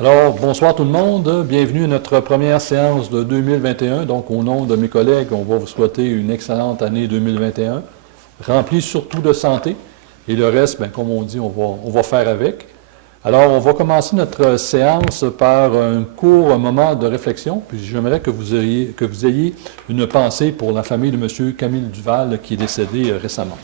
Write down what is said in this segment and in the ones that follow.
Alors, bonsoir tout le monde. Bienvenue à notre première séance de 2021. Donc, au nom de mes collègues, on va vous souhaiter une excellente année 2021, remplie surtout de santé. Et le reste, bien, comme on dit, on va faire avec. Alors, on va commencer notre séance par un court moment de réflexion. Puis, j'aimerais que vous ayez une pensée pour la famille de M. Camille Duval qui est décédé récemment.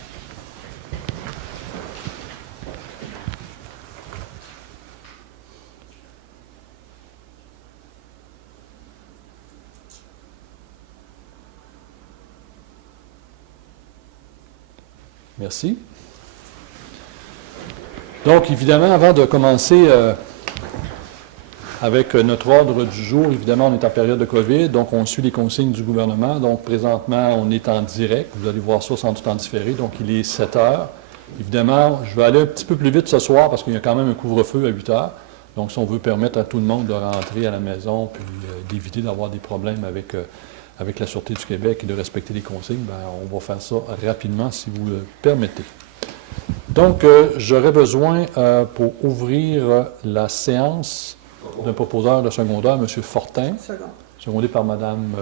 Merci. Donc, évidemment, avant de commencer avec notre ordre du jour, évidemment, on est en période de COVID, donc on suit les consignes du gouvernement. Donc, présentement, on est en direct. Vous allez voir ça sans doute en différé. Donc, il est 7 heures. Évidemment, je vais aller un petit peu plus vite ce soir parce qu'il y a quand même un couvre-feu à 8 heures. Donc, si on veut permettre à tout le monde de rentrer à la maison puis d'éviter d'avoir des problèmes avec la Sûreté du Québec et de respecter les consignes, bien, on va faire ça rapidement si vous le permettez. Donc, j'aurais besoin, pour ouvrir la séance, d'un proposeur de secondaire, M. Fortin, secondé par Mme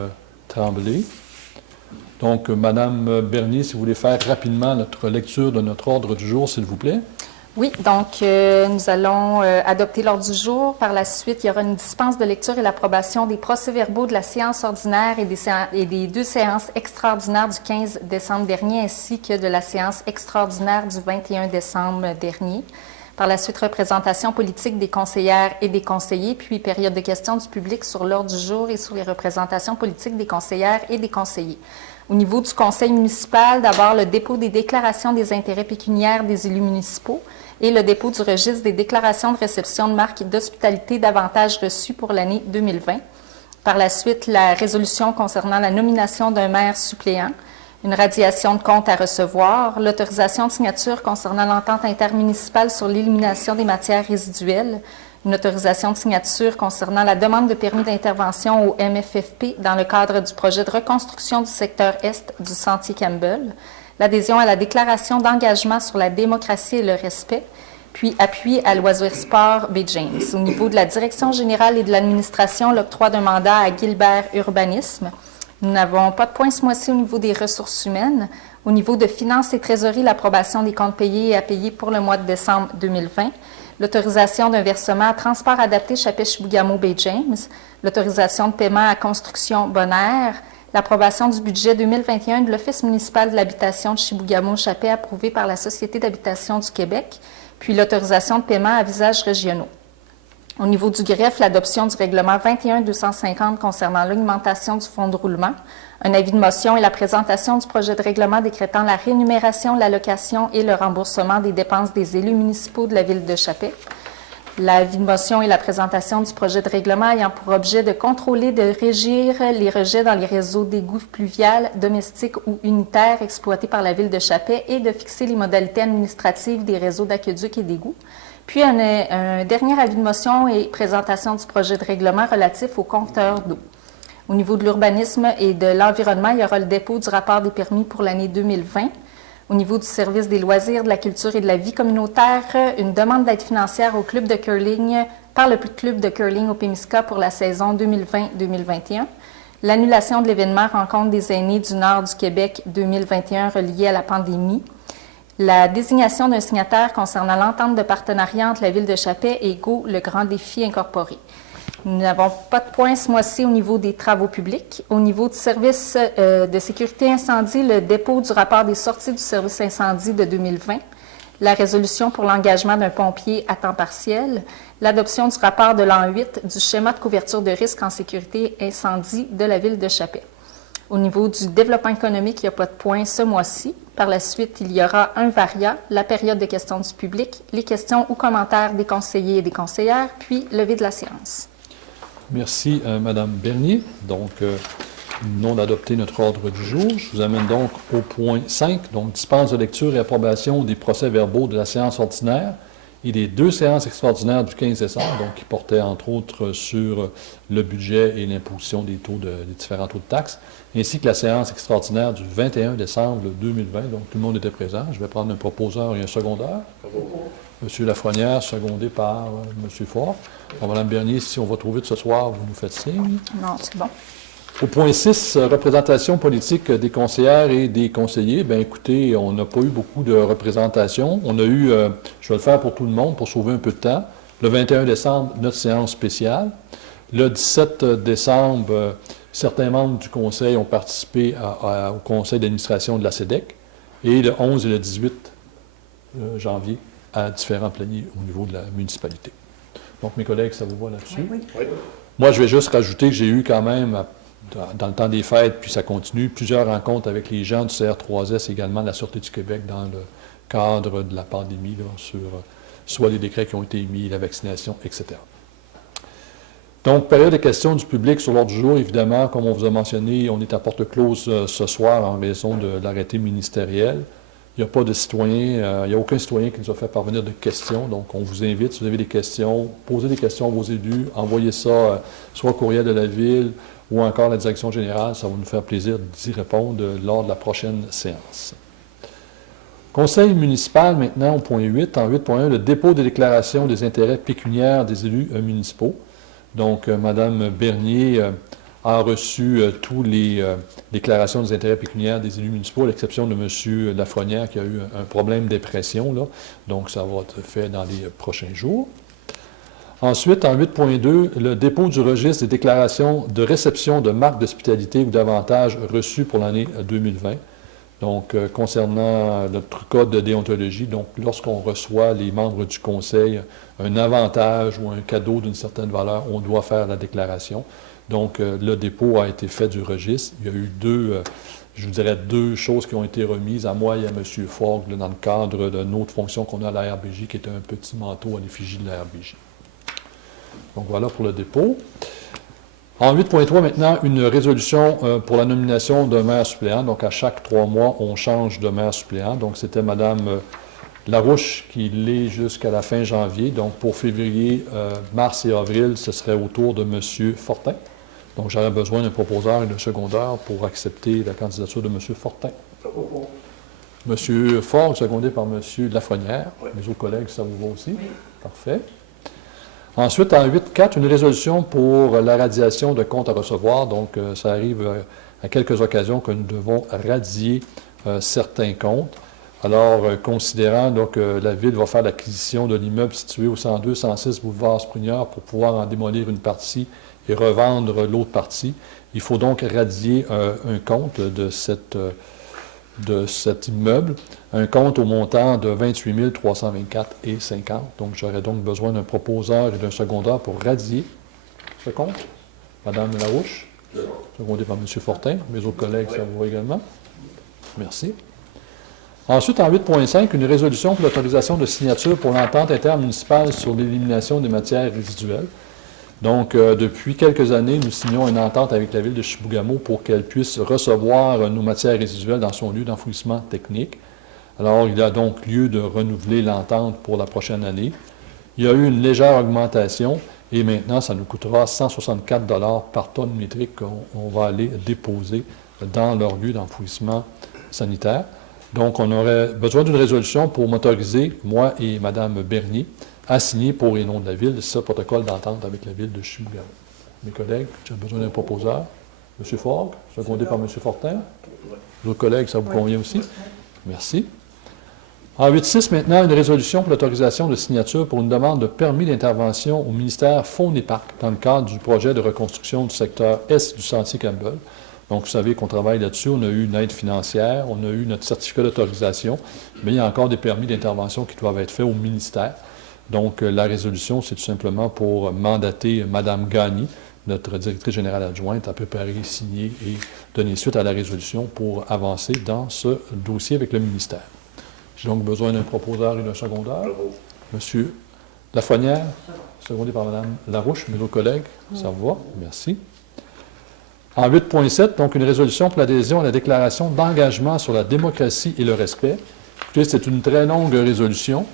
Tremblay. Donc, Mme Bernier, si vous voulez faire rapidement notre lecture de notre ordre du jour, s'il vous plaît. Oui, donc nous allons adopter l'ordre du jour. Par la suite, il y aura une dispense de lecture et l'approbation des procès-verbaux de la séance ordinaire et des deux séances extraordinaires du 15 décembre dernier, ainsi que de la séance extraordinaire du 21 décembre dernier. Par la suite, représentation politique des conseillères et des conseillers, puis période de questions du public sur l'ordre du jour et sur les représentations politiques des conseillères et des conseillers. Au niveau du conseil municipal, d'abord le dépôt des déclarations des intérêts pécuniaires des élus municipaux et le dépôt du registre des déclarations de réception de marques d'hospitalité d'avantages reçus pour l'année 2020. Par la suite, la résolution concernant la nomination d'un maire suppléant, une radiation de comptes à recevoir, l'autorisation de signature concernant l'entente intermunicipale sur l'élimination des matières résiduelles, une autorisation de signature concernant la demande de permis d'intervention au MFFP dans le cadre du projet de reconstruction du secteur Est du sentier Campbell, l'adhésion à la déclaration d'engagement sur la démocratie et le respect, puis appui à Loisirs Sport B. James. Au niveau de la direction générale et de l'administration, l'octroi d'un mandat à Gilbert Urbanisme. Nous n'avons pas de points ce mois-ci au niveau des ressources humaines. Au niveau de finances et trésorerie, l'approbation des comptes payés et à payer pour le mois de décembre 2020. L'autorisation d'un versement à transport adapté Chapet-Chibougamau B. James. L'autorisation de paiement à construction Bonaire. L'approbation du budget 2021 de l'Office municipal de l'habitation de Chibougamau-Chapet approuvé par la Société d'habitation du Québec, puis l'autorisation de paiement à visages régionaux. Au niveau du greffe, l'adoption du règlement 21-250 concernant l'augmentation du fonds de roulement, un avis de motion et la présentation du projet de règlement décrétant la rémunération, l'allocation et le remboursement des dépenses des élus municipaux de la ville de Chapet. L'avis de motion et la présentation du projet de règlement ayant pour objet de contrôler, de régir les rejets dans les réseaux d'égouts pluviales, domestiques ou unitaires exploités par la ville de Chapet et de fixer les modalités administratives des réseaux d'aqueducs et d'égouts. Puis un dernier avis de motion et présentation du projet de règlement relatif aux compteurs d'eau. Au niveau de l'urbanisme et de l'environnement, il y aura le dépôt du rapport des permis pour l'année 2020. Au niveau du service des loisirs, de la culture et de la vie communautaire, une demande d'aide financière au club de curling par le club de curling au Pémisca pour la saison 2020-2021. L'annulation de l'événement Rencontre des aînés du Nord du Québec 2021 relié à la pandémie. La désignation d'un signataire concernant l'entente de partenariat entre la Ville de Chapet et Go, le Grand Défi Incorporé. Nous n'avons pas de points ce mois-ci au niveau des travaux publics. Au niveau du service de sécurité incendie, le dépôt du rapport des sorties du service incendie de 2020, la résolution pour l'engagement d'un pompier à temps partiel, l'adoption du rapport de l'an 8 du schéma de couverture de risque en sécurité incendie de la Ville de Chapet. Au niveau du développement économique, il n'y a pas de points ce mois-ci. Par la suite, il y aura un varia, la période de questions du public, les questions ou commentaires des conseillers et des conseillères, puis levée de la séance. Merci, Mme Bernier. Donc, nous venons d'adopter notre ordre du jour. Je vous amène donc au point 5, donc dispense de lecture et approbation des procès-verbaux de la séance ordinaire et les 2 séances extraordinaires du 15 décembre, donc qui portaient entre autres sur le budget et l'imposition des différents taux de taxes, ainsi que la séance extraordinaire du 21 décembre 2020. Donc tout le monde était présent. Je vais prendre un proposeur et un secondeur. M. Lafrenière, secondé par M. Fort. Alors, Mme Bernier, si on va trop vite ce soir, vous nous faites signe. Non, c'est bon. Au point 6, représentation politique des conseillères et des conseillers. Bien, écoutez, on n'a pas eu beaucoup de représentation. On a eu, je vais le faire pour tout le monde, pour sauver un peu de temps, le 21 décembre, notre séance spéciale. Le 17 décembre, certains membres du conseil ont participé au conseil d'administration de la SEDEC. Et le 11 et le 18 janvier, à différents pléniers au niveau de la municipalité. Donc, mes collègues, ça vous va là-dessus? Oui. Moi, je vais juste rajouter que j'ai eu quand même, dans le temps des fêtes, puis ça continue, plusieurs rencontres avec les gens du CR3S, également de la Sûreté du Québec, dans le cadre de la pandémie, là, sur soit les décrets qui ont été émis, la vaccination, etc. Donc, période de questions du public sur l'ordre du jour, évidemment, comme on vous a mentionné, on est à porte close ce soir en raison de l'arrêté ministériel. Il n'y a pas de citoyen, il n'y a aucun citoyen qui nous a fait parvenir de questions. Donc, on vous invite, si vous avez des questions, posez des questions à vos élus, envoyez ça soit au courriel de la Ville ou encore à la Direction générale. Ça va nous faire plaisir d'y répondre lors de la prochaine séance. Conseil municipal, maintenant, au point 8. En 8.1, le dépôt des déclarations des intérêts pécuniaires des élus municipaux. Donc, Mme Bernier a reçu toutes les déclarations des intérêts pécuniaires des élus municipaux, à l'exception de M. Lafrenière qui a eu un problème d'impression, là. Donc, ça va être fait dans les prochains jours. Ensuite, en 8.2, le dépôt du registre des déclarations de réception de marques d'hospitalité ou d'avantages reçus pour l'année 2020. Donc, concernant notre code de déontologie, donc lorsqu'on reçoit les membres du conseil un avantage ou un cadeau d'une certaine valeur, on doit faire la déclaration. Donc, le dépôt a été fait du registre. Il y a eu deux choses qui ont été remises à moi et à M. Fogg dans le cadre d'une autre fonction qu'on a à la RBJ, qui est un petit manteau à l'effigie de la RBJ. Donc, voilà pour le dépôt. En 8.3, maintenant, une résolution pour la nomination d'un maire suppléant. Donc, à chaque 3 mois, on change de maire suppléant. Donc, c'était Mme Larouche qui l'est jusqu'à la fin janvier. Donc, pour février, mars et avril, ce serait au tour de M. Fortin. Donc, j'aurais besoin d'un proposeur et d'un secondeur pour accepter la candidature de M. Fortin. M. Ford, secondé par M. Lafrenière. Oui. Mes autres collègues, ça vous va aussi? Oui. Parfait. Ensuite, en 8.4, une résolution pour la radiation de comptes à recevoir. Donc, ça arrive à quelques occasions que nous devons radier certains comptes. Alors, considérant donc, la Ville va faire l'acquisition de l'immeuble situé au 102-106 boulevard Sprigneur pour pouvoir en démolir une partie et revendre l'autre partie, il faut donc radier un compte de cet immeuble, un compte au montant de 28 324,50 $. Donc, j'aurais donc besoin d'un proposeur et d'un secondeur pour radier ce compte. Mme Larouche, secondée par M. Fortin. Mes autres collègues, ça vous va également. Merci. Ensuite, en 8.5, une résolution pour l'autorisation de signature pour l'entente intermunicipale sur l'élimination des matières résiduelles. Donc, depuis quelques années, nous signons une entente avec la Ville de Chibougamau pour qu'elle puisse recevoir nos matières résiduelles dans son lieu d'enfouissement technique. Alors, il y a donc lieu de renouveler l'entente pour la prochaine année. Il y a eu une légère augmentation et maintenant, ça nous coûtera 164 $ par tonne métrique qu'on va aller déposer dans leur lieu d'enfouissement sanitaire. Donc, on aurait besoin d'une résolution pour m'autoriser, moi et Mme Bernier, à signer pour les noms de la Ville ce protocole d'entente avec la Ville de Chibougamau. Mes collègues, j'ai besoin d'un proposeur. M. Fogg, secondé par M. Fortin. Vos collègues, ça vous convient aussi? Merci. En 8.6, maintenant, une résolution pour l'autorisation de signature pour une demande de permis d'intervention au ministère Faune et Parcs dans le cadre du projet de reconstruction du secteur Est du sentier Campbell. Donc, vous savez qu'on travaille là-dessus. On a eu une aide financière, on a eu notre certificat d'autorisation, mais il y a encore des permis d'intervention qui doivent être faits au ministère. Donc, la résolution, c'est tout simplement pour mandater Mme Gagny, notre directrice générale adjointe, à préparer, signer et donner suite à la résolution pour avancer dans ce dossier avec le ministère. J'ai donc besoin d'un proposeur et d'un secondeur. M. Lafrenière, secondé par Mme Larouche, mes autres collègues, ça vous va? Merci. En 8.7, donc une résolution pour l'adhésion à la déclaration d'engagement sur la démocratie et le respect. Écoutez, c'est une très longue résolution.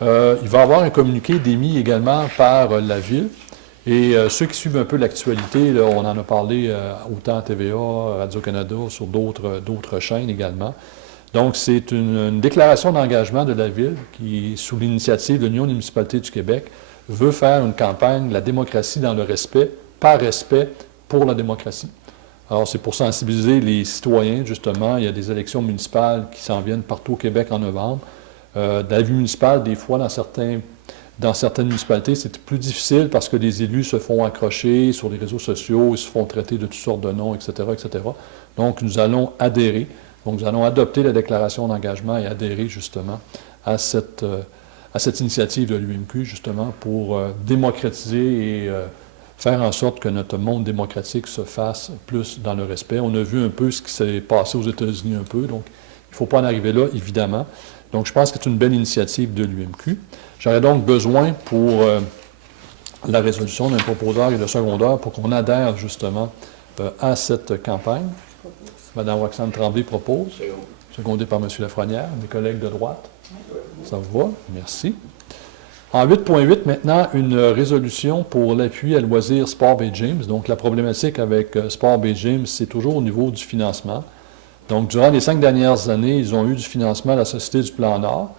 Il va y avoir un communiqué d'émis également par la Ville. Et ceux qui suivent un peu l'actualité, là, on en a parlé autant à TVA, Radio-Canada, sur d'autres chaînes également. Donc, c'est une déclaration d'engagement de la Ville qui, sous l'initiative de l'Union des municipalités du Québec, veut faire une campagne « La démocratie dans le respect, par respect pour la démocratie ». Alors, c'est pour sensibiliser les citoyens, justement. Il y a des élections municipales qui s'en viennent partout au Québec en novembre. Dans la vie municipale, des fois, dans certaines municipalités, c'est plus difficile parce que les élus se font accrocher sur les réseaux sociaux, ils se font traiter de toutes sortes de noms, etc., etc. Donc, nous allons adhérer. Donc, nous allons adopter la déclaration d'engagement et adhérer, justement, à cette initiative de l'UMQ, justement, pour démocratiser et faire en sorte que notre monde démocratique se fasse plus dans le respect. On a vu un peu ce qui s'est passé aux États-Unis un peu, donc il ne faut pas en arriver là, évidemment. Donc, je pense que c'est une belle initiative de l'UMQ. J'aurais donc besoin pour la résolution d'un proposeur et de secondeur pour qu'on adhère justement à cette campagne. Mme Roxane Tremblay propose, secondée par M. Lafrenière, mes collègues de droite. Ça vous va? Merci. En 8.8, maintenant, une résolution pour l'appui à loisirs Sport Bay James. Donc, la problématique avec Sport Bay James, c'est toujours au niveau du financement. Donc, durant les 5 dernières années, ils ont eu du financement à la Société du Plan Nord,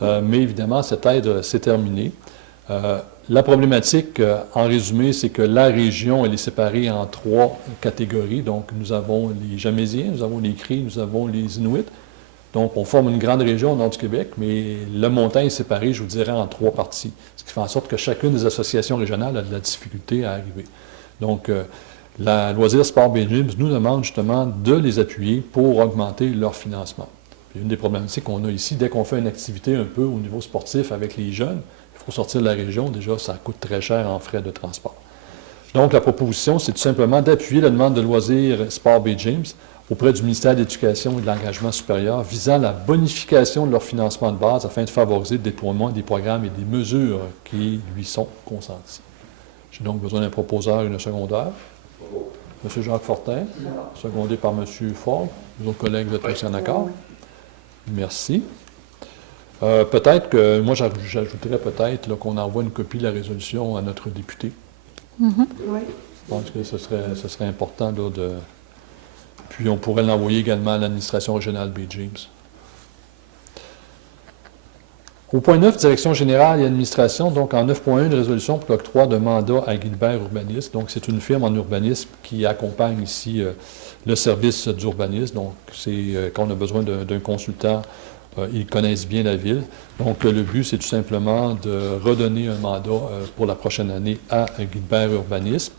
mais évidemment, cette aide s'est terminée. La problématique, en résumé, c'est que la région, elle est séparée en 3 catégories. Donc, nous avons les Jamésiens, nous avons les Cris, nous avons les Inuits. Donc, on forme une grande région au nord du Québec, mais le montant est séparé, je vous dirais, en 3 parties. Ce qui fait en sorte que chacune des associations régionales a de la difficulté à arriver. Donc, la Loisirs Sport Bay James nous demande justement de les appuyer pour augmenter leur financement. Puis une des problématiques qu'on a ici, dès qu'on fait une activité un peu au niveau sportif avec les jeunes, il faut sortir de la région, déjà, ça coûte très cher en frais de transport. Donc, la proposition, c'est tout simplement d'appuyer la demande de Loisirs Sport Bay James auprès du ministère de l'Éducation et de l'Engagement supérieur visant la bonification de leur financement de base afin de favoriser le déploiement des programmes et des mesures qui lui sont consentis. J'ai donc besoin d'un proposeur et d'un secondeur. M. Jacques Fortin, secondé par M. Ford. Vos collègues, vous êtes aussi en accord? Merci. Peut-être que, moi, j'ajouterais peut-être qu'on envoie une copie de la résolution à notre député. Oui. Je pense que ce serait important là, de... Puis on pourrait l'envoyer également à l'administration régionale Bay James. Au point 9, direction générale et administration, donc en 9.1, une résolution pour l'octroi de mandat à Guilbert Urbanisme. Donc c'est une firme en urbanisme qui accompagne ici le service d'urbanisme. Donc c'est quand on a besoin d'un consultant, ils connaissent bien la ville. Donc le but, c'est tout simplement de redonner un mandat pour la prochaine année à Guilbert Urbanisme.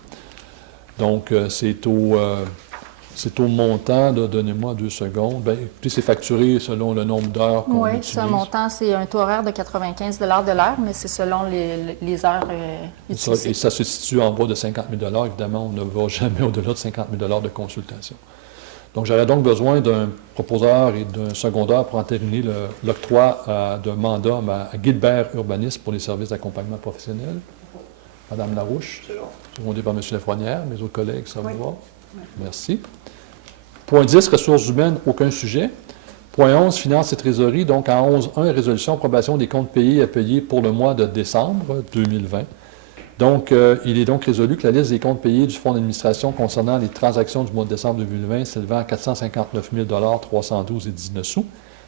Donc c'est au montant, donnez-moi 2 secondes. Bien, écoutez, c'est facturé selon le nombre d'heures qu'on utilise. Oui, ce montant, c'est un taux horaire de 95 de l'heure, mais c'est selon les heures utilisées. Et ça se situe en bas de 50 000 Évidemment, on ne va jamais au-delà de 50 000 de consultation. Donc, j'aurais donc besoin d'un proposeur et d'un secondeur pour entériner l'octroi d'un mandat à Guilbert Urbanisme pour les services d'accompagnement professionnel. Mme Larouche, secondée par M. Lafrenière. Mes autres collègues, ça vous va? Merci. Point 10, ressources humaines, aucun sujet. Point 11, finances et trésorerie. Donc, en 11.1, résolution, approbation des comptes payés à payer pour le mois de décembre 2020. Donc, il est donc résolu que la liste des comptes payés du fonds d'administration concernant les transactions du mois de décembre 2020 s'élevant à 459 312,19 sous,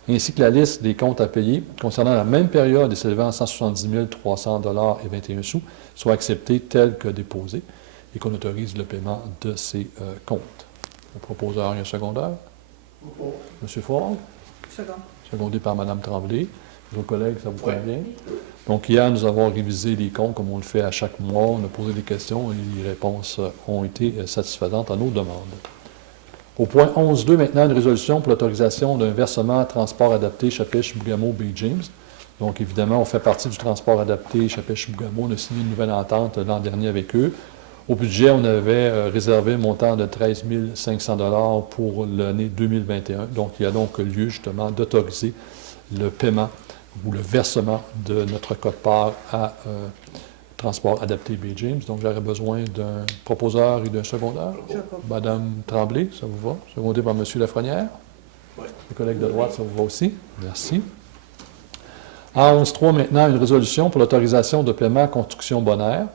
ainsi que la liste des comptes à payer concernant la même période et s'élevant à 170 300,21 sous soit acceptée telle que déposée, et qu'on autorise le paiement de ces comptes. Le proposeur et un secondeur. M. Ford. Secondé par Mme Tremblay. Vos collègues, ça vous convient? Donc, hier, nous avons révisé les comptes comme on le fait à chaque mois. On a posé des questions et les réponses ont été satisfaisantes à nos demandes. Au point 11.2, maintenant, une résolution pour l'autorisation d'un versement transport adapté Chapelle-Chibougamau Bay James. Donc, évidemment, on fait partie du transport adapté Chapelle-Chibougamau. On a signé une nouvelle entente l'an dernier avec eux. Au budget, on avait réservé un montant de 13 500 pour l'année 2021. Donc, il y a donc lieu, justement, d'autoriser le paiement ou le versement de notre quote-part à Transport adapté Bay James. Donc, j'aurais besoin d'un proposeur et d'un secondeur. Madame Tremblay, ça vous va? Secondé par M. Lafrenière. Oui. Les collègues de droite, ça vous va aussi? Merci. En 11.3, maintenant, une résolution pour l'autorisation de paiement construction Bonaire.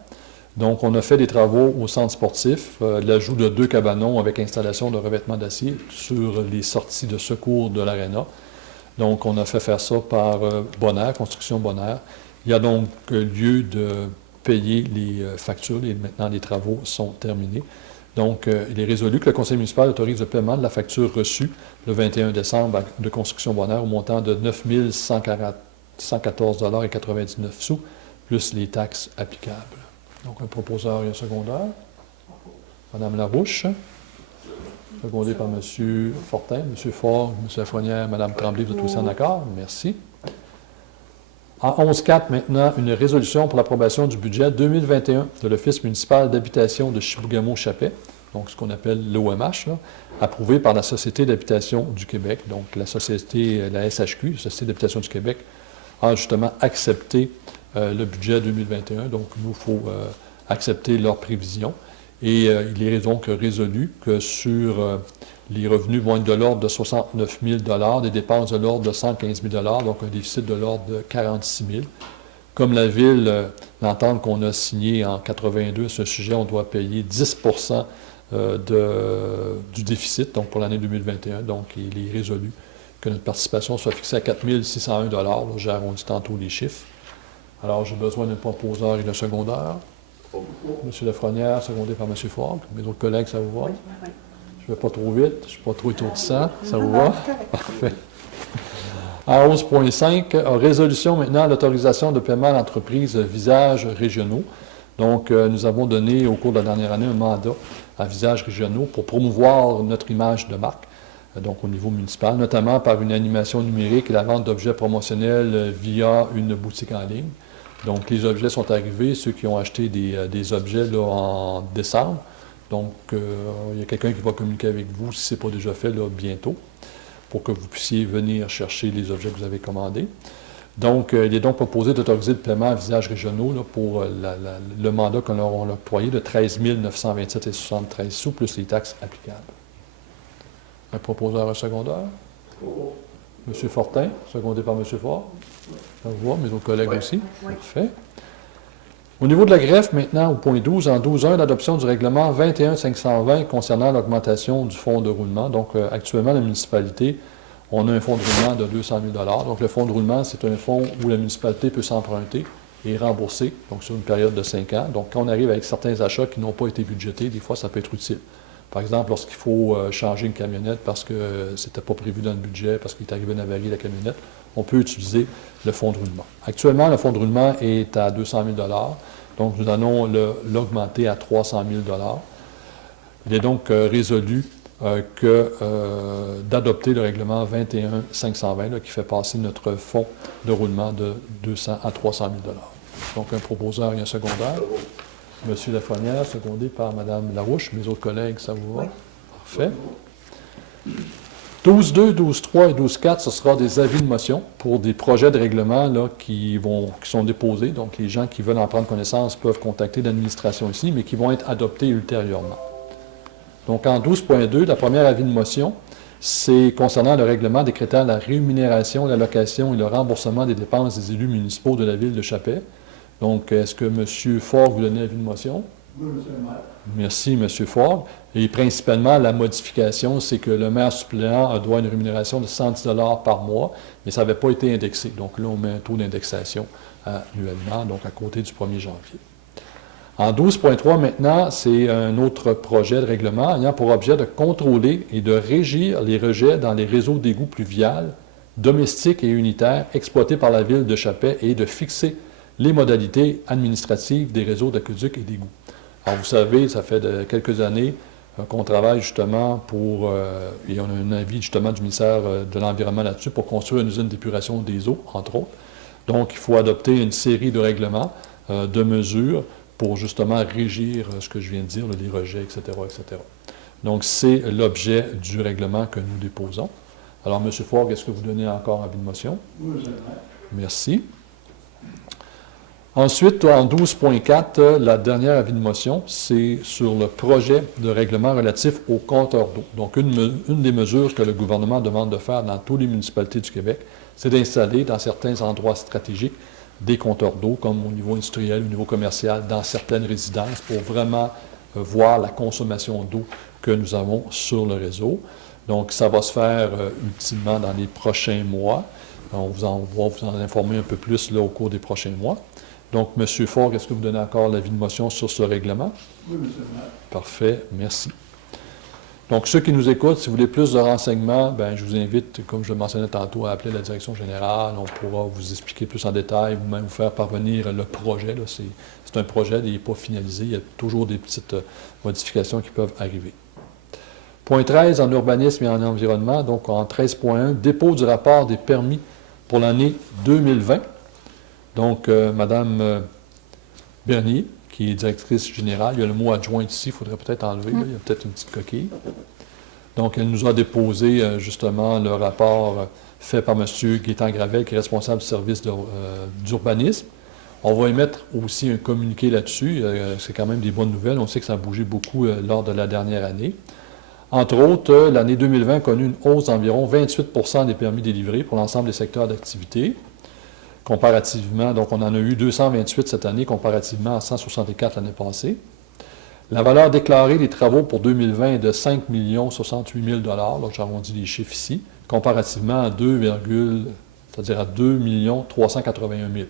Donc, on a fait des travaux au centre sportif, l'ajout de 2 cabanons avec installation de revêtement d'acier sur les sorties de secours de l'aréna. Donc, on a fait faire ça par Bonaire, Construction Bonaire. Il y a donc lieu de payer les factures et maintenant les travaux sont terminés. Donc, il est résolu que le conseil municipal autorise le paiement de la facture reçue le 21 décembre de Construction Bonaire au montant de 9 114,99 $, plus les taxes applicables. Donc, un proposeur et un secondaire. Mme Larouche, secondé par M. Fortin, M. Fort, M. Lafrenière, Mme Tremblay, vous êtes aussi en accord? Merci. En 11.4, maintenant, une résolution pour l'approbation du budget 2021 de l'Office municipal d'habitation de Chibougamau-Chappais, donc ce qu'on appelle l'OMH, approuvé par la Société d'habitation du Québec. Donc, la Société, la SHQ, la Société d'habitation du Québec, a justement accepté le budget 2021. Donc, nous, il faut accepter leurs prévisions. Et il est donc résolu que sur les revenus vont être de l'ordre de 69 000 $, des dépenses de l'ordre de 115 000 $, donc un déficit de l'ordre de 46 000 $. Comme la Ville, l'entente qu'on a signée en 82 à ce sujet, on doit payer 10 du déficit, donc pour l'année 2021. Donc, il est résolu que notre participation soit fixée à 4 601 $. Là, j'ai arrondi tantôt les chiffres. Alors, j'ai besoin d'un proposeur et d'un secondaire. M. Lafrenière, secondé par M. Fogg. Mes autres collègues, ça vous va? Oui. Je ne vais pas trop vite, je ne suis pas trop étourdissant. Ça vous va? Parfait. En 11.5, résolution maintenant l'autorisation de paiement à l'entreprise Visages régionaux. Donc, nous avons donné au cours de la dernière année un mandat à Visages régionaux pour promouvoir notre image de marque, donc au niveau municipal, notamment par une animation numérique et la vente d'objets promotionnels via une boutique en ligne. Donc, les objets sont arrivés, ceux qui ont acheté des objets là, en décembre. Donc, il y a quelqu'un qui va communiquer avec vous, si ce n'est pas déjà fait, là, bientôt, pour que vous puissiez venir chercher les objets que vous avez commandés. Donc, il est donc proposé d'autoriser le paiement à Visages régionaux là, pour le mandat qu'on leur a octroyé de 13 927,73 $, plus les taxes applicables. Un proposeur, un secondaire? M. Fortin, secondé par M. Fort. Ça vous va, mes autres collègues aussi? Oui. Parfait. Au niveau de la greffe, maintenant, au point 12, en 12.1, l'adoption du règlement 21-520 concernant l'augmentation du fonds de roulement. Donc, actuellement, la municipalité, on a un fonds de roulement de 200 000 $. Donc, le fonds de roulement, c'est un fonds où la municipalité peut s'emprunter et rembourser, donc sur une période de 5 ans. Donc, quand on arrive avec certains achats qui n'ont pas été budgétés, des fois, ça peut être utile. Par exemple, lorsqu'il faut changer une camionnette parce que ce n'était pas prévu dans le budget, parce qu'il est arrivé une avarie de la camionnette, on peut utiliser le fonds de roulement. Actuellement, le fonds de roulement est à 200 000 $. Donc, nous allons l'augmenter à 300 000 $. Il est donc résolu d'adopter le règlement 21-520 qui fait passer notre fonds de roulement de 200 à 300 000 $. Donc, un proposeur et un secondaire. M. Lafrenière, secondé par Mme Larouche. Mes autres collègues, ça vous va? Oui. Parfait. 12.2, 12.3 et 12.4, ce sera des avis de motion pour des projets de règlement là, qui sont déposés. Donc, les gens qui veulent en prendre connaissance peuvent contacter l'administration ici, mais qui vont être adoptés ultérieurement. Donc, en 12.2, la première avis de motion, c'est concernant le règlement décrétant la rémunération, l'allocation et le remboursement des dépenses des élus municipaux de la ville de Chappais. Donc, est-ce que M. Ford vous donnait l'avis de motion? Oui, M. le maire. Merci, M. Ford. Et principalement, la modification, c'est que le maire suppléant a droit à une rémunération de 110 $ par mois, mais ça n'avait pas été indexé. Donc là, on met un taux d'indexation annuellement, donc à côté du 1er janvier. En 12.3, maintenant, c'est un autre projet de règlement ayant pour objet de contrôler et de régir les rejets dans les réseaux d'égouts pluviales, domestiques et unitaires exploités par la ville de Chappais et de fixer les modalités administratives des réseaux d'aqueducs et d'égouts. Alors, vous savez, ça fait quelques années qu'on travaille justement et on a un avis justement du ministère de l'Environnement là-dessus pour construire une usine d'épuration des eaux, entre autres. Donc, il faut adopter une série de règlements, de mesures pour justement régir ce que je viens de dire, les rejets, etc., etc. Donc, c'est l'objet du règlement que nous déposons. Alors, M. Ford, est-ce que vous donnez encore avis de motion? Oui, M. le maire. Merci. Ensuite, en 12.4, la dernière avis de motion, c'est sur le projet de règlement relatif aux compteurs d'eau. Donc, une des mesures que le gouvernement demande de faire dans toutes les municipalités du Québec, c'est d'installer dans certains endroits stratégiques des compteurs d'eau, comme au niveau industriel, au niveau commercial, dans certaines résidences, pour vraiment voir la consommation d'eau que nous avons sur le réseau. Donc, ça va se faire ultimement dans les prochains mois. On va vous en informer un peu plus là, au cours des prochains mois. Donc, M. Faure, est-ce que vous donnez encore l'avis de motion sur ce règlement? Oui, M. le maire. Parfait, merci. Donc, ceux qui nous écoutent, si vous voulez plus de renseignements, bien, je vous invite, comme je le mentionnais tantôt, à appeler la direction générale. On pourra vous expliquer plus en détail ou même vous faire parvenir le projet. C'est un projet, il n'est pas finalisé. Il y a toujours des petites modifications qui peuvent arriver. Point 13, en urbanisme et en environnement, donc en 13.1, dépôt du rapport des permis pour l'année 2020. Donc, Mme Bernier, qui est directrice générale, il y a le mot adjointe ici, il faudrait peut-être enlever, là, il y a peut-être une petite coquille. Donc, elle nous a déposé justement le rapport fait par M. Gaétan Gravel, qui est responsable du service d'urbanisme. On va émettre aussi un communiqué là-dessus. C'est quand même des bonnes nouvelles. On sait que ça a bougé beaucoup lors de la dernière année. Entre autres, l'année 2020 a connu une hausse d'environ 28 des permis délivrés pour l'ensemble des secteurs d'activité. Comparativement, donc on en a eu 228 cette année, comparativement à 164 l'année passée. La valeur déclarée des travaux pour 2020 est de 5 068 000 là j'arrondis les chiffres ici, comparativement à 2 381 000.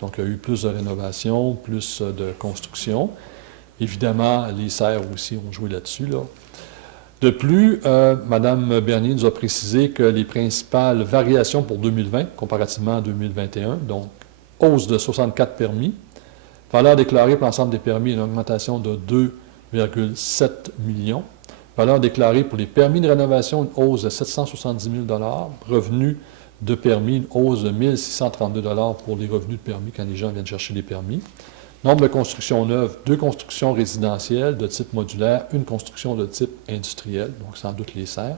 Donc, il y a eu plus de rénovation, plus de construction. Évidemment, les serres aussi ont joué là-dessus, là. De plus, Mme Bernier nous a précisé que les principales variations pour 2020, comparativement à 2021, donc hausse de 64 permis, valeur déclarée pour l'ensemble des permis, une augmentation de 2,7 millions, valeur déclarée pour les permis de rénovation, une hausse de 770 000 revenus de permis, une hausse de 1 632 pour les revenus de permis quand les gens viennent chercher les permis. Nombre de constructions neuves, 2 constructions résidentielles de type modulaire, une construction de type industriel, donc sans doute les serres.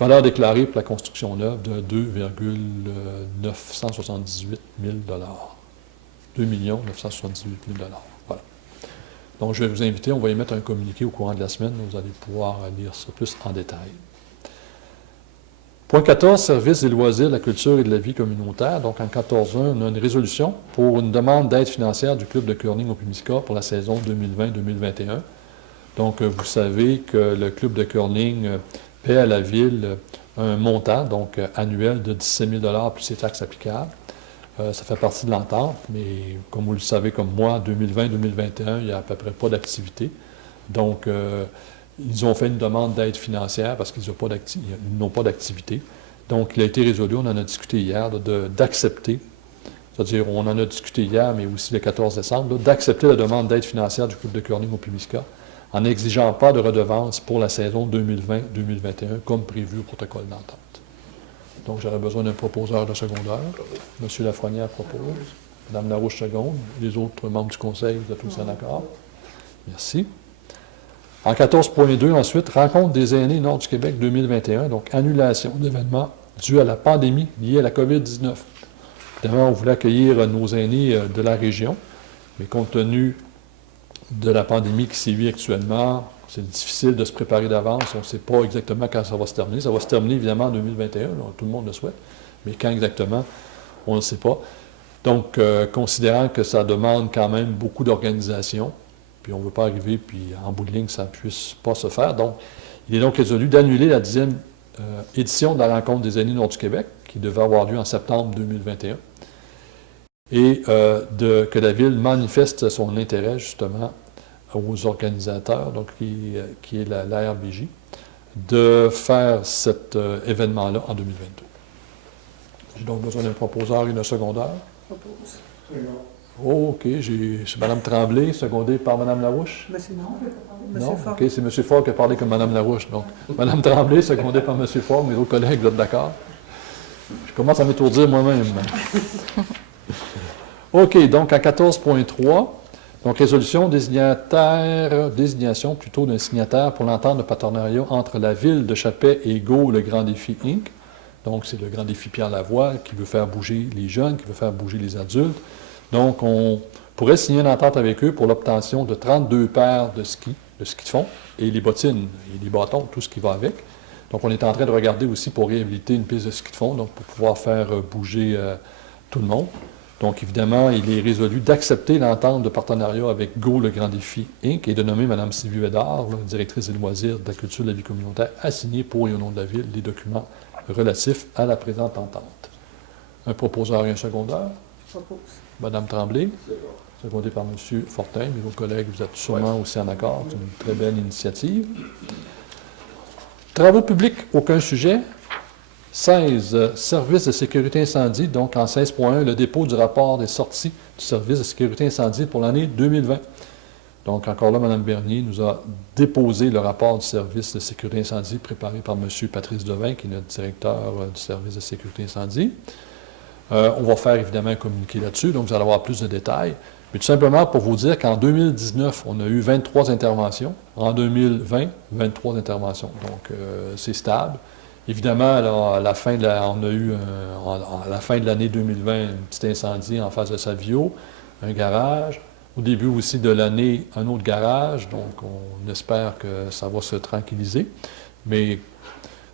Valeur déclarée pour la construction neuve de 2,978 000 2 978 000 voilà. Donc, je vais vous inviter, on va émettre un communiqué au courant de la semaine, vous allez pouvoir lire ça plus en détail. Point 14, services des loisirs, de la culture et de la vie communautaire. Donc, en 14.1, on a une résolution pour une demande d'aide financière du club de curling au Pumisca pour la saison 2020-2021. Donc, vous savez que le club de curling paie à la Ville un montant, donc annuel, de 17 000 plus les taxes applicables. Ça fait partie de l'entente, mais comme vous le savez comme moi, en 2020-2021, il n'y a à peu près pas d'activité. Donc, ils ont fait une demande d'aide financière parce qu'ils n'ont pas d'activité. Donc, il a été résolu, on en a discuté hier, d'accepter, c'est-à-dire on en a discuté hier, mais aussi le 14 décembre, d'accepter la demande d'aide financière du club de curling au Pumisca en n'exigeant pas de redevance pour la saison 2020-2021 comme prévu au protocole d'entente. Donc, j'aurais besoin d'un proposeur de secondaire. M. Lafrenière propose. Mme Larouche seconde. Les autres membres du conseil, vous êtes tous en accord. Merci. En 14.2, ensuite, rencontre des aînés Nord du Québec 2021, donc annulation d'événements dus à la pandémie liée à la COVID-19. Évidemment, on voulait accueillir nos aînés de la région, mais compte tenu de la pandémie qui sévit actuellement, c'est difficile de se préparer d'avance. On ne sait pas exactement quand ça va se terminer. Ça va se terminer évidemment en 2021, tout le monde le souhaite, mais quand exactement, on ne sait pas. Donc, considérant que ça demande quand même beaucoup d'organisation, puis on ne veut pas arriver, puis en bout de ligne, ça ne puisse pas se faire. Donc, il est donc résolu d'annuler la 10e édition de la rencontre des aînés Nord du Québec, qui devait avoir lieu en septembre 2021, et que la Ville manifeste son intérêt, justement, aux organisateurs, donc qui est la RBJ, de faire cet événement-là en 2022. J'ai donc besoin d'un proposeur et d'un secondaire. Propose. Oh, OK. C'est Mme Tremblay, secondée par Mme Larouche. Monsieur non, Non? Faure. OK, c'est M. Faure qui a parlé comme Mme Larouche. Donc, Mme Tremblay, secondée par M. Faure. Mes autres collègues, vous êtes d'accord? Je commence à m'étourdir moi-même. OK, donc à 14.3, donc résolution désignation plutôt d'un signataire pour l'entente de partenariat entre la Ville de Chapais et Go, le Grand Défi Inc. Donc, c'est le Grand Défi Pierre Lavoie qui veut faire bouger les jeunes, qui veut faire bouger les adultes. Donc, on pourrait signer une entente avec eux pour l'obtention de 32 paires de skis de fond, et les bottines et les bâtons, tout ce qui va avec. Donc, on est en train de regarder aussi pour réhabiliter une piste de ski de fond, donc pour pouvoir faire bouger tout le monde. Donc, évidemment, il est résolu d'accepter l'entente de partenariat avec Go Le Grand Défi Inc. et de nommer Mme Sylvie Bédard, là, directrice des loisirs, de la culture et de la vie communautaire, à signer pour et au nom de la Ville les documents relatifs à la présente entente. Un proposeur et un secondeur. Propose. Mme Tremblay, secondé par M. Fortin. Mes autres collègues, vous êtes sûrement aussi en accord. C'est une très belle initiative. Travaux publics, aucun sujet. 16, service de sécurité incendie, donc en 16.1, le dépôt du rapport des sorties du service de sécurité incendie pour l'année 2020. Donc, encore là, Mme Bernier nous a déposé le rapport du service de sécurité incendie préparé par M. Patrice Devin, qui est notre directeur du service de sécurité incendie. On va faire évidemment un communiqué là-dessus, donc vous allez avoir plus de détails. Mais tout simplement pour vous dire qu'en 2019, on a eu 23 interventions. En 2020, 23 interventions. Donc, c'est stable. Évidemment, alors, à la fin de on a eu, à la fin de l'année 2020, un petit incendie en face de Savio, un garage. Au début aussi de l'année, un autre garage. Donc, on espère que ça va se tranquilliser. Mais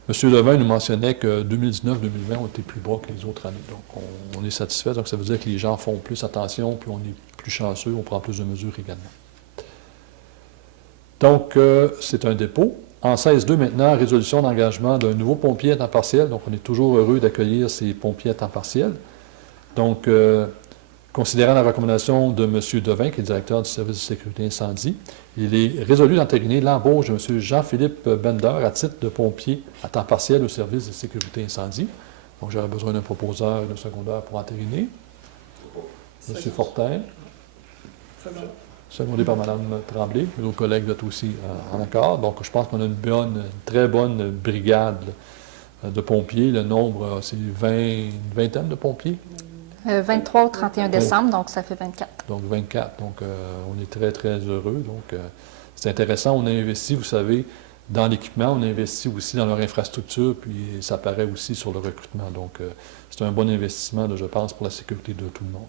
M. Levin nous mentionnait que 2019-2020 ont été plus bas que les autres années. Donc, on est satisfait. Donc, ça veut dire que les gens font plus attention, puis on est plus chanceux, on prend plus de mesures également. Donc, c'est un dépôt. En 16.2, maintenant, résolution d'engagement d'un nouveau pompier à temps partiel. Donc, on est toujours heureux d'accueillir ces pompiers à temps partiel. Donc, considérant la recommandation de M. Devin, qui est directeur du service de sécurité incendie, il est résolu d'entériner l'embauche de M. Jean-Philippe Bender à titre de pompier à temps partiel au service de sécurité incendie. Donc, j'aurais besoin d'un proposeur et d'un secondaire pour entériner. M. Fortin. Second. Secondé par Mme Tremblay. Mes autres collègues sont aussi en accord. Donc, je pense qu'on a une très bonne brigade de pompiers. Le nombre, c'est une vingtaine de pompiers. 23 au 31 décembre, donc ça fait 24. Donc, 24. Donc, on est très, très heureux. Donc, c'est intéressant. On a investi, vous savez, dans l'équipement. On a investi aussi dans leur infrastructure. Puis, ça paraît aussi sur le recrutement. Donc, c'est un bon investissement, là, je pense, pour la sécurité de tout le monde.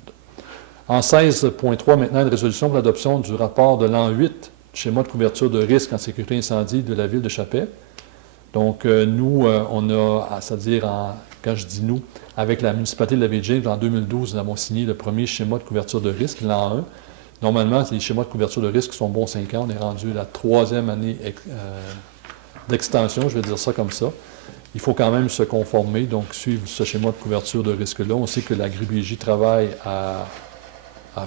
En 16.3, maintenant, une résolution pour l'adoption du rapport de l'an 8 du schéma de couverture de risque en sécurité incendie de la Ville de Chapelle. Donc, nous, on a, c'est-à-dire, quand je dis nous, avec la municipalité de la Ville en 2012, nous avons signé le premier schéma de couverture de risque, l'an 1. Normalement, les schémas de couverture de risque sont bons 5 ans. On est rendu la 3e année d'extension, je vais dire ça comme ça. Il faut quand même se conformer, donc suivre ce schéma de couverture de risque-là. On sait que l'Agri-BJ travaille à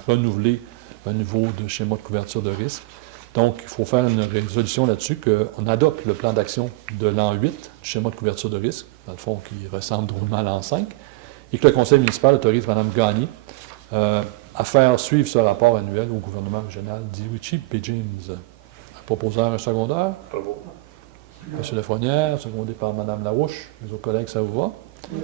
renouveler un niveau de schéma de couverture de risque. Donc, il faut faire une résolution là-dessus qu'on adopte le plan d'action de l'an 8, du schéma de couverture de risque, dans le fond, qui ressemble drôlement à l'an 5, et que le conseil municipal autorise Mme Gagné à faire suivre ce rapport annuel au gouvernement régional d'Iriquim-Pidgins. Un proposeur, un secondaire. Bravo. M. Lafrenière, secondé par Mme Larouche. Les autres collègues, ça vous va? Oui.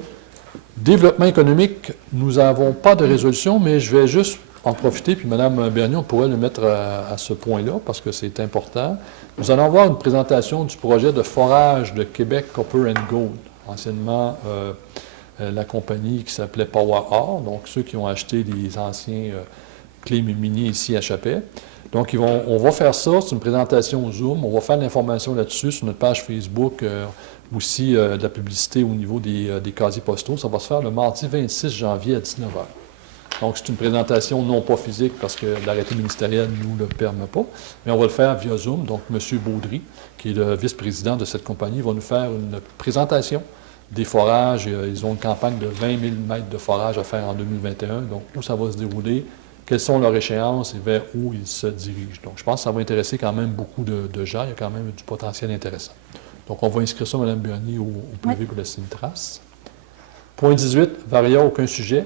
Développement économique, nous n'avons pas de résolution, mais je vais juste en profiter, puis Mme Bernier, on pourrait le mettre à ce point-là, parce que c'est important. Nous allons avoir une présentation du projet de forage de Québec Copper and Gold, anciennement la compagnie qui s'appelait Power Or, donc ceux qui ont acheté les anciens clés miniers ici à Chapelle. Donc, on va faire ça, c'est une présentation Zoom, on va faire de l'information là-dessus sur notre page Facebook, aussi de la publicité au niveau des casiers postaux. Ça va se faire le mardi 26 janvier à 19h. Donc, c'est une présentation non pas physique parce que l'arrêté ministériel ne nous le permet pas, mais on va le faire via Zoom. Donc, M. Baudry, qui est le vice-président de cette compagnie, va nous faire une présentation des forages. Ils ont une campagne de 20 000 mètres de forage à faire en 2021. Donc, où ça va se dérouler, quelles sont leurs échéances et vers où ils se dirigent. Donc, je pense que ça va intéresser quand même beaucoup de gens. Il y a quand même du potentiel intéressant. Donc, on va inscrire ça, Mme Bernier, au privé pour laisser une trace. Point 18, Varia, aucun sujet.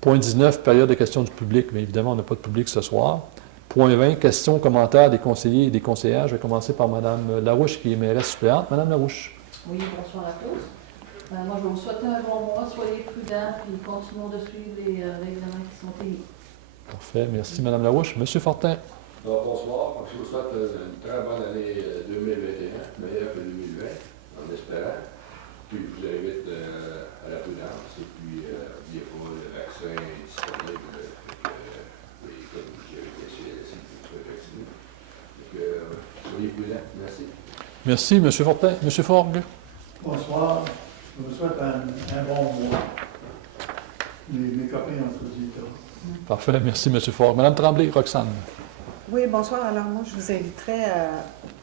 Point 19, période de questions du public. Mais évidemment, on n'a pas de public ce soir. Point 20, questions, commentaires des conseillers et des conseillères. Je vais commencer par Mme Larouche, qui est mairesse suppléante. Mme Larouche. Oui, bonsoir à tous. Moi, je vais vous souhaiter un bon mois. Soyez prudents, puis continuons de suivre les règlements qui sont émis. Parfait. Merci, Mme Larouche. M. Fortin. Bonsoir. Je vous souhaite une très bonne année 2021, meilleure que 2020, en espérant. Puis je vous invite à la prudence. Et puis, n'oubliez pas, le vaccin est disponible. Comme vous avez été CLSC, vous pouvez vacciner. Donc, soyez prudents. Merci. Merci, M. Fortin. M. Forgue. mes copains entre les États. Parfait, merci M. Fort. Madame Tremblay, Roxane. Oui, bonsoir. Alors moi, je vous inviterais à...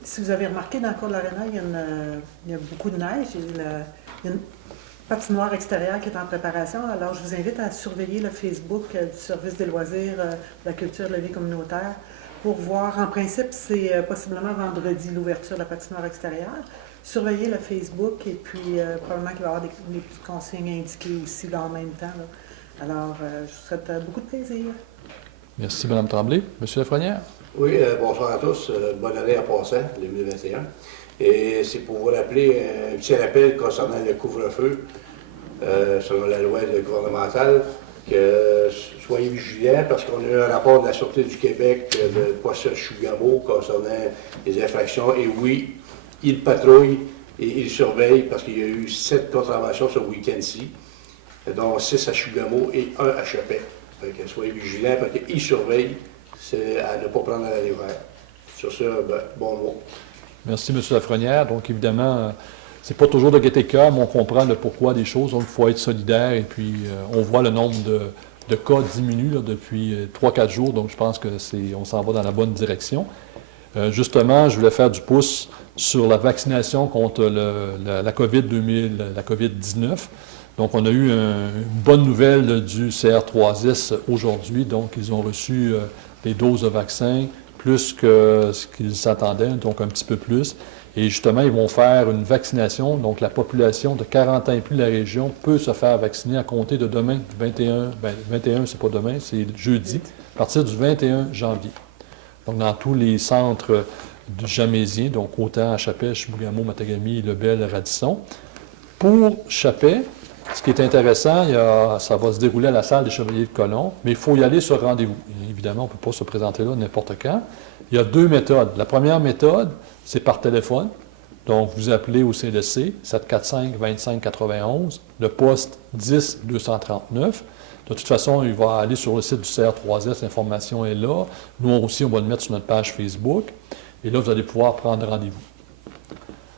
Si vous avez remarqué, dans le cours de l'Arena, il y a beaucoup de neige. Il y a une patinoire extérieure qui est en préparation. Alors, je vous invite à surveiller le Facebook du service des loisirs, de la culture de la vie communautaire pour voir. En principe, c'est possiblement vendredi l'ouverture de la patinoire extérieure. Surveillez le Facebook et puis probablement qu'il va y avoir des petites consignes indiquées aussi là, en même temps. Là. Alors, je vous souhaite beaucoup de plaisir. Merci, Mme Tremblay. M. Lafrenière. Oui, bonsoir à tous. Bonne année en passant, 2021. Et c'est pour vous rappeler un petit rappel concernant le couvre-feu, selon la loi gouvernementale, que soyez vigilants parce qu'on a eu un rapport de la Sûreté du Québec de Poisson-Chougamau concernant les infractions. Et oui, ils patrouillent et ils surveillent parce qu'il y a eu 7 contraventions ce week-end-ci, dont 6 à Chougamau et 1 à Chapet. Fait que soyez vigilants parce qu'ils surveillent, c'est à ne pas prendre à la légère. Sur ce, bon mot. Merci, M. Lafrenière. Donc, évidemment, c'est pas toujours de gaieté de cœur, mais on comprend le pourquoi des choses. Donc, il faut être solidaire. Et puis, on voit le nombre de cas diminuer là, depuis 3-4 jours. Donc, je pense qu'on s'en va dans la bonne direction. Justement, je voulais faire du pouce sur la vaccination contre la COVID-19. Donc, on a eu une bonne nouvelle du CR3S aujourd'hui. Donc, ils ont reçu les doses de vaccin, plus que ce qu'ils s'attendaient, donc un petit peu plus. Et justement, ils vont faire une vaccination. Donc, la population de 40 ans et plus de la région peut se faire vacciner à compter de demain, 21, 21, c'est pas demain, c'est jeudi, à partir du 21 janvier. Donc, dans tous les centres du Jamézien, donc autant à Chapet, Chibougamau, Matagami, Lebel, Radisson. Pour Chapet, ce qui est intéressant, ça va se dérouler à la salle des Chevaliers de Colomb, mais il faut y aller sur rendez-vous. Évidemment, on ne peut pas se présenter là n'importe quand. Il y a 2 méthodes. La première méthode, c'est par téléphone. Donc, vous appelez au CLSC, 745-2591, le poste 10-239. De toute façon, il va aller sur le site du CR3S, l'information est là. Nous aussi, on va le mettre sur notre page Facebook. Et là, vous allez pouvoir prendre rendez-vous.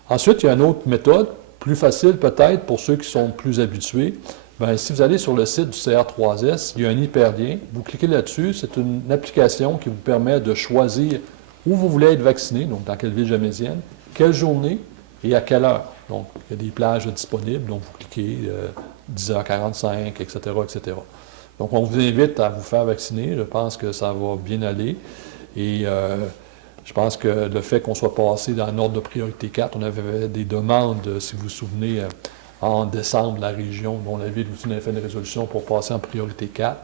Ensuite, il y a une autre méthode, plus facile peut-être pour ceux qui sont plus habitués. Bien, si vous allez sur le site du CR3S, il y a un hyperlien. Vous cliquez là-dessus. C'est une application qui vous permet de choisir où vous voulez être vacciné, donc dans quelle ville jamésienne, quelle journée et à quelle heure. Donc, il y a des plages disponibles, donc vous cliquez 10h45, etc., etc. Donc, on vous invite à vous faire vacciner. Je pense que ça va bien aller. Et je pense que le fait qu'on soit passé dans l'ordre de priorité 4, on avait des demandes, si vous vous souvenez, en décembre, la région, dont la ville aussi avait fait une résolution pour passer en priorité 4.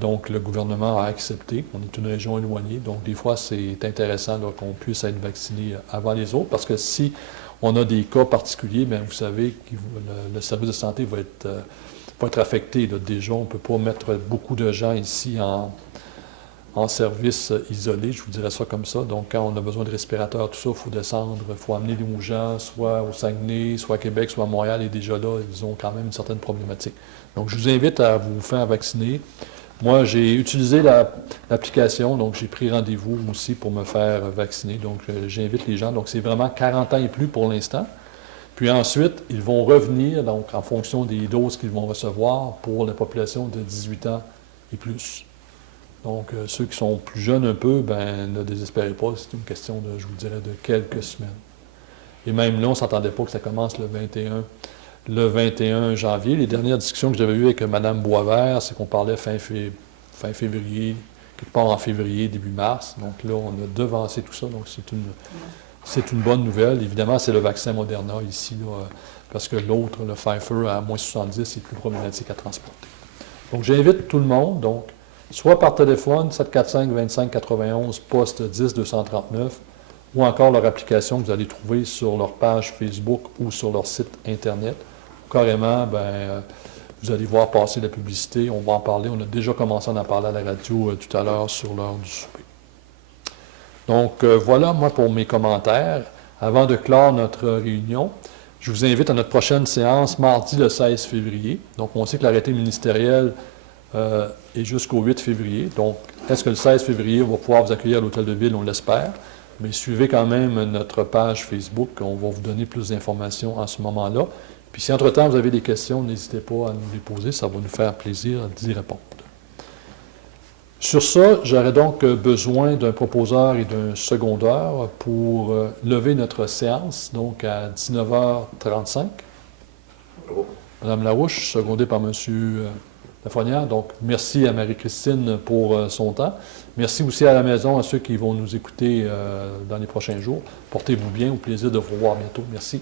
Donc, le gouvernement a accepté. On est une région éloignée. Donc, des fois, c'est intéressant là, qu'on puisse être vacciné avant les autres, parce que si on a des cas particuliers, bien, vous savez que le service de santé va être affecté. Là. Déjà, on ne peut pas mettre beaucoup de gens ici en service isolé, je vous dirais ça comme ça. Donc, quand on a besoin de respirateurs, tout ça, il faut descendre, il faut amener les gens, soit au Saguenay, soit à Québec, soit à Montréal, et déjà là, ils ont quand même une certaine problématique. Donc, je vous invite à vous faire vacciner. Moi, j'ai utilisé l'application, donc j'ai pris rendez-vous aussi pour me faire vacciner. Donc, j'invite les gens. Donc, c'est vraiment 40 ans et plus pour l'instant. Puis ensuite, ils vont revenir, donc en fonction des doses qu'ils vont recevoir pour la population de 18 ans et plus. Donc, ceux qui sont plus jeunes un peu, ben ne désespérez pas, c'est une question de, je vous dirais, de quelques semaines. Et même là, on ne s'entendait pas que ça commence le 21 janvier. Les dernières discussions que j'avais eues avec Mme Boisvert, c'est qu'on parlait fin février, quelque part en février, début mars. Donc là, on a devancé tout ça, donc c'est une bonne nouvelle. Évidemment, c'est le vaccin Moderna ici, là, parce que l'autre, le Pfizer, à moins 70, c'est plus problématique à transporter. Donc, j'invite tout le monde, donc, soit par téléphone, 745-2591, poste 10-239, ou encore leur application que vous allez trouver sur leur page Facebook ou sur leur site Internet. Carrément, vous allez voir passer la publicité, on va en parler. On a déjà commencé à en parler à la radio tout à l'heure sur l'heure du souper. Donc, voilà, moi, pour mes commentaires. Avant de clore notre réunion, je vous invite à notre prochaine séance, mardi le 16 février. Donc, on sait que l'arrêté ministériel est jusqu'au 8 février. Donc, est-ce que le 16 février, on va pouvoir vous accueillir à l'Hôtel de Ville? On l'espère. Mais suivez quand même notre page Facebook. On va vous donner plus d'informations en ce moment-là. Puis si entre-temps vous avez des questions, n'hésitez pas à nous les poser, ça va nous faire plaisir d'y répondre. Sur ça, j'aurais donc besoin d'un proposeur et d'un secondeur pour lever notre séance, donc à 19h35. Madame Larouche, secondée par M. Lafrenière. Donc, merci à Marie-Christine pour son temps. Merci aussi à la maison, à ceux qui vont nous écouter dans les prochains jours. Portez-vous bien, au plaisir de vous revoir bientôt. Merci.